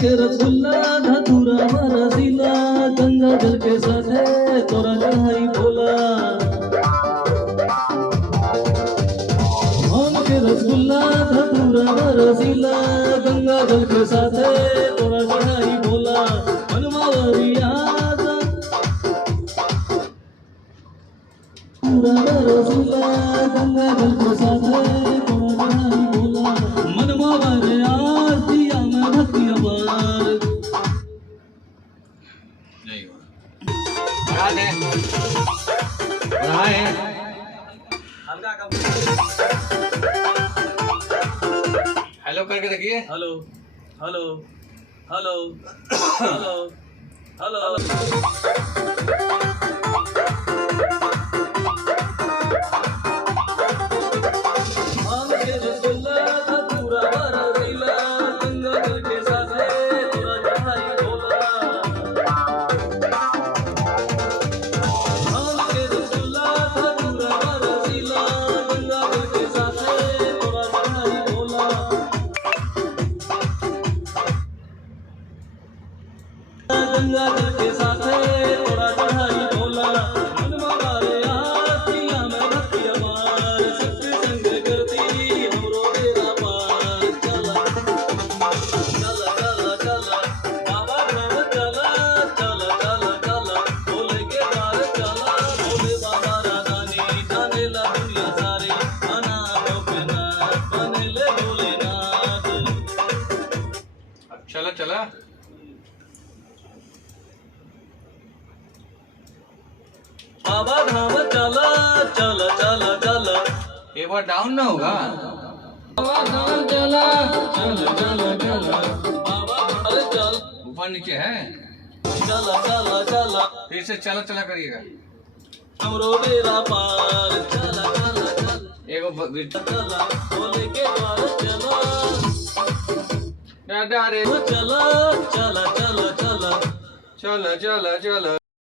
के रसगुल्ला धतूरा रसीला गंगा जल के साथ है तोरा चढ़ाई भोला। आम के रसगुल्ला धतूरा रसीला गंगा जल के साथ है तोरा चढ़ाई भोला। मनमावरिया रसीला गंगा जल के साथ है तोरा चढ़ाई भोला। मनमावरिया दिया में भक्ति अपार। नहीं हुआ रहा है हल्का कम। हेलो करके देखिए। Hello hello hello hello hello आम के रसगुल्ला धतूरा रसीला गंगा जल के साथ है तोरा चढ़ाई भोला। आम के रसगुल्ला धतूरा रसीला गंगा जल के साथ है तोरा चढ़ाई भोला। गंगा जल के साथ है तोरा चढ़ाई भोला। मनमारे आसिया में भक्ति अपार शक्ति संग करती हमरो बेड़ा पार। चला चला चला चला बाबा धाम चला चला चला चला भोले के द्वार चला। भोले बाबा राधानी जाने ला दुनिया सारी अनाथ नाथ बने ले भोलेनाथ। चला चला बाबा धाम चला चला चला चला। एक बार डाउन ना होगा। बाबा धाम चला चला चला चला। बाबा अरे चल ऊपर नीचे है। चला चला चला फिर से चला चला करिएगा। हमरो बेड़ा पार। चला चला चला एक चला भोले के द्वार चला। दादा रे चला चला चला चला चला चला चला